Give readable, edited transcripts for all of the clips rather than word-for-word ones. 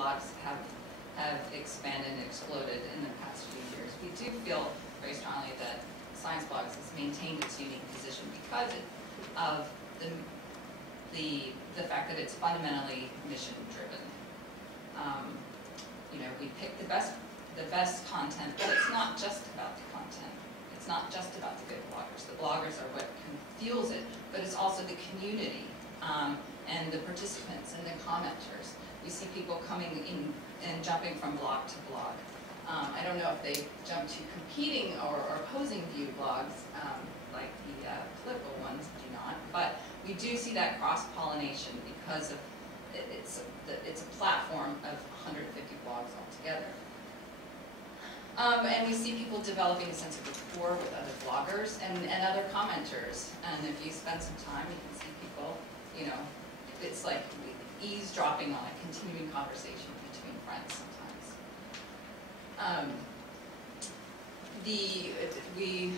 blogs have expanded and exploded in the past few years. We do feel very strongly that ScienceBlogs has maintained its unique position because of the fact that it's fundamentally mission-driven. You know, we pick the best content, but it's not just about the content. It's not just about the good bloggers. The bloggers are what fuels it, but it's also the community and the participants and the commenters. We see people coming in and jumping from blog to blog. I don't know if they jump to competing or opposing view blogs, like the political ones do not, but we do see that cross-pollination because of it's a platform of 150 blogs altogether. And we see people developing a sense of rapport with other bloggers and other commenters. And if you spend some time, you can see people, you know, it's like eavesdropping on a continuing conversation between friends sometimes. We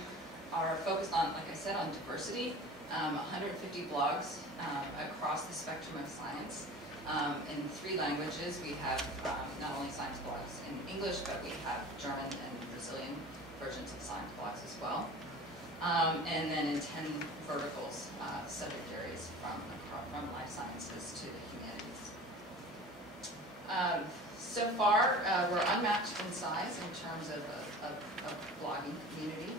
are focused on, like I said, on diversity. 150 blogs across the spectrum of science. In 3 languages, we have not only ScienceBlogs in English, but we have German and Brazilian versions of ScienceBlogs as well. And then in 10 verticals, subject areas from life sciences to the humanities. So far, we're unmatched in size in terms of a blogging community.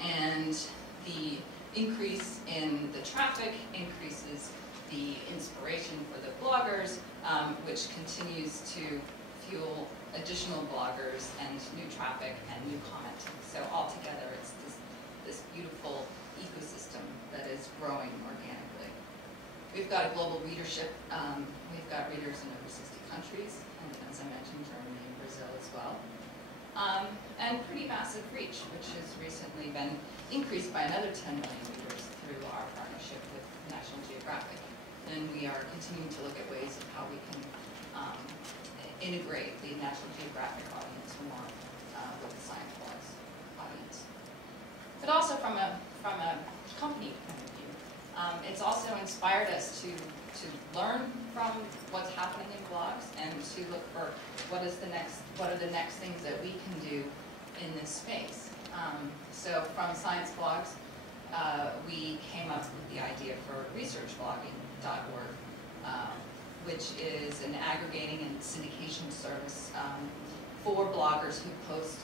And the increase in the traffic increases the inspiration for the bloggers, which continues to fuel additional bloggers and new traffic and new commenting. So altogether, it's this beautiful ecosystem that is growing organically. We've got a global readership. We've got readers in over 60 countries, and as I mentioned, Germany and Brazil as well. And pretty massive reach, which has recently been increased by another 10 million readers through our partnership with National Geographic. And we are continuing to look at ways of how we can integrate the National Geographic audience more with the ScienceBlogs audience. But also from a company point of view, it's also inspired us to learn from what's happening in blogs and to look for what are the next things that we can do in this space. So from ScienceBlogs, we came up with the idea for researchblogging.org, which is an aggregating and syndication service for bloggers who post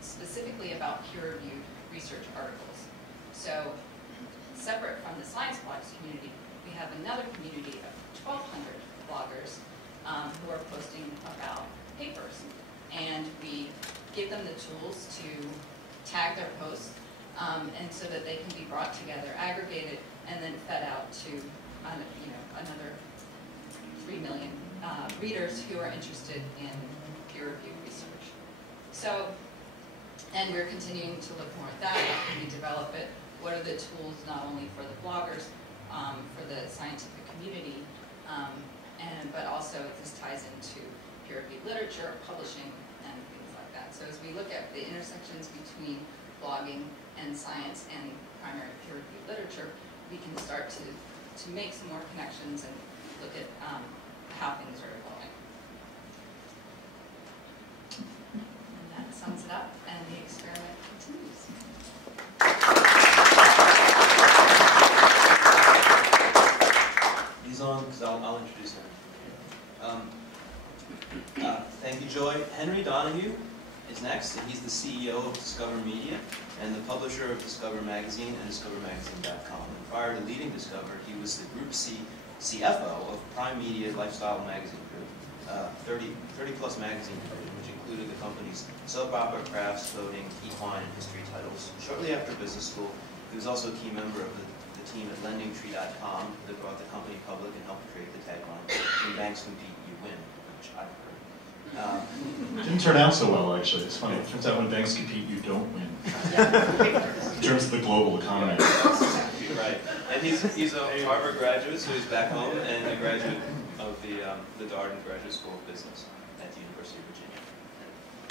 specifically about peer-reviewed research articles. So separate from the ScienceBlogs community, we have another community of 1,200 bloggers who are posting about papers. And we give them the tools to tag their posts and so that they can be brought together, aggregated, and then fed out to another 3 million readers who are interested in peer-reviewed research. So, and we're continuing to look more at that. How can we develop it? What are the tools not only for the bloggers, for the scientific community, but also this ties into peer-reviewed literature, publishing, and things like that. So as we look at the intersections between blogging and science and primary peer-reviewed literature, we can start to make some more connections and look at how things are evolving. And that sums it up, and the experiment continues. He's on, because I'll introduce him. Thank you, Joy. Henry Donahue is next, and he's the CEO of Discover Media and the publisher of Discover Magazine and DiscoverMagazine.com. And prior to leading Discover, he was the Group CFO of Prime Media Lifestyle Magazine Group, 30-plus magazine division, which included the company's soap opera, crafts, voting, equine, and history titles. Shortly after business school, he was also a key member of the team at LendingTree.com that brought the company public and helped create the tagline, "When banks compete, you win," which I've heard. Didn't turn out so well, actually. It's funny. It turns out when banks compete, you don't win. In terms of the global economy. That's exactly right. And he's a Harvard graduate, so he's back home, and a graduate of the Darden Graduate School of Business at the University of Virginia.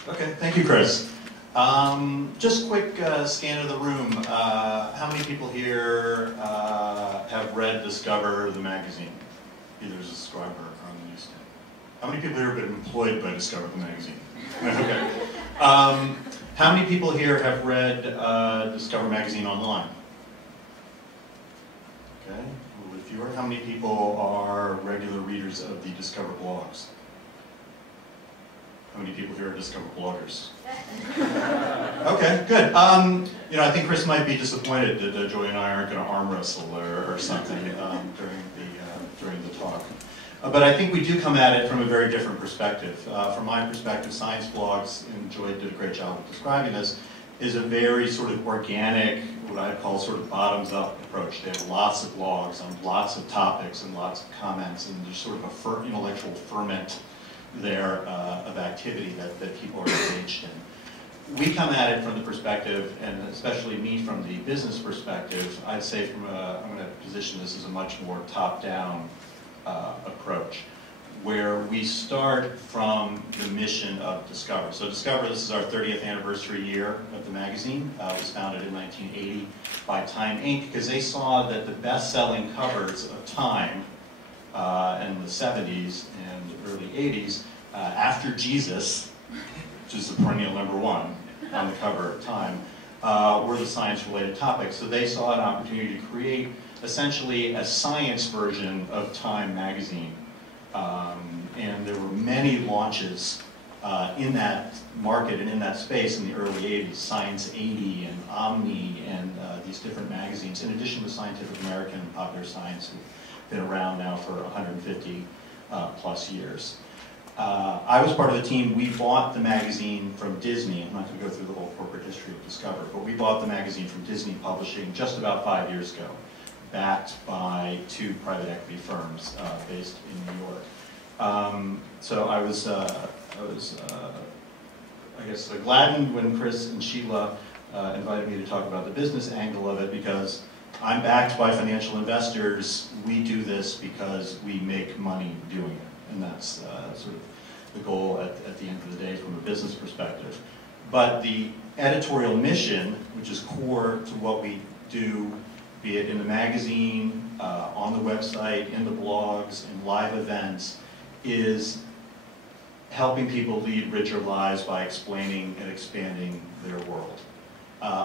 Okay, thank you, Chris. Just quick scan of the room. How many people here have read Discover the magazine? Either as a subscriber or on the newsstand? How many people here have been employed by Discover the magazine? Okay. How many people here have read Discover magazine online? Okay, a little bit fewer. How many people are regular readers of the Discover blogs? How many people here are Discover bloggers? Okay, good. You know, I think Chris might be disappointed that Joy and I aren't going to arm wrestle or something during the talk. But I think we do come at it from a very different perspective. From my perspective, ScienceBlogs, and Joy did a great job of describing this, is a very sort of organic, what I call sort of bottoms-up approach. They have lots of blogs on lots of topics and lots of comments, and there's sort of a intellectual ferment there of activity that people are engaged in. We come at it from the perspective, and especially me from the business perspective, I'd say I'm going to position this as a much more top-down approach, where we start from the mission of Discover. So Discover, this is our 30th anniversary year of the magazine. It was founded in 1980 by Time Inc. because they saw that the best-selling covers of Time in the 70s and early 80s, after Jesus, which is the perennial #1 on the cover of Time, were the science-related topics. So they saw an opportunity to create essentially a science version of Time magazine. And there were many launches in that market and in that space in the early 80s, Science 80 and Omni and these different magazines, in addition to Scientific American and Popular Science, who've been around now for 150 plus years. I was part of the team. We bought the magazine from Disney. I'm not going to go through the whole corporate history of Discover, but we bought the magazine from Disney Publishing just about 5 years ago, backed by 2 private equity firms based in New York. So I was I guess, gladdened when Chris and Sheila invited me to talk about the business angle of it, because I'm backed by financial investors. We do this because we make money doing it, and that's sort of the goal at the end of the day from a business perspective. But the editorial mission, which is core to what we do, be it in the magazine, on the website, in the blogs, in live events, is helping people lead richer lives by explaining and expanding their world.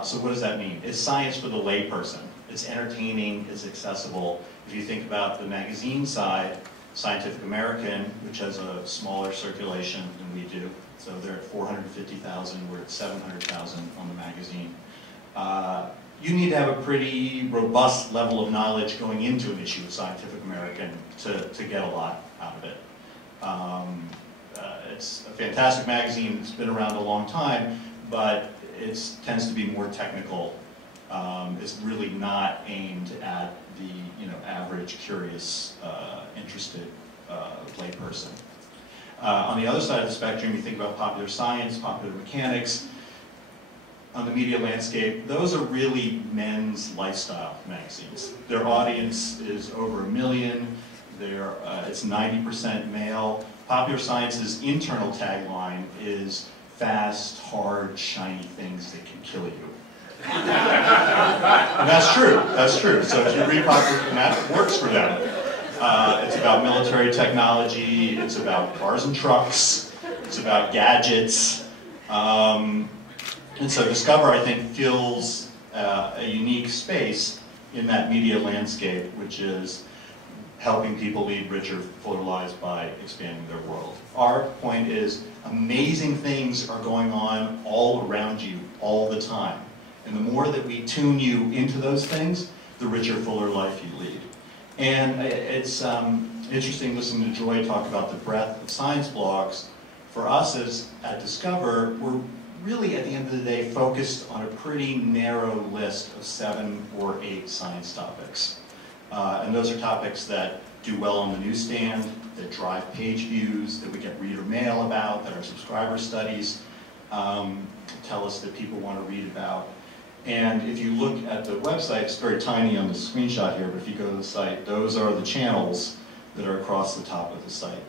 So what does that mean? It's science for the layperson. It's entertaining, it's accessible. If you think about the magazine side, Scientific American, which has a smaller circulation than we do, so they're at 450,000, we're at 700,000 on the magazine. You need to have a pretty robust level of knowledge going into an issue of Scientific American to get a lot out of it. It's a fantastic magazine. It's been around a long time, but it tends to be more technical. It's really not aimed at the average, curious, interested layperson. On the other side of the spectrum, you think about popular science, popular mechanics. On the media landscape, those are really men's lifestyle magazines. Their audience is over 1 million. It's 90% male. Popular Science's internal tagline is fast, hard, shiny things that can kill you. And that's true. That's true. So if you read Popular, and that works for them. It's about military technology. It's about cars and trucks. It's about gadgets. And so Discover, I think, fills a unique space in that media landscape, which is helping people lead richer, fuller lives by expanding their world. Our point is, amazing things are going on all around you all the time. And the more that we tune you into those things, the richer, fuller life you lead. And it's interesting listening to Joy talk about the breadth of ScienceBlogs. For us at Discover, we're really, at the end of the day, focused on a pretty narrow list of 7 or 8 science topics. And those are topics that do well on the newsstand, that drive page views, that we get reader mail about, that our subscriber studies tell us that people want to read about. And if you look at the website, it's very tiny on the screenshot here, but if you go to the site, those are the channels that are across the top of the site.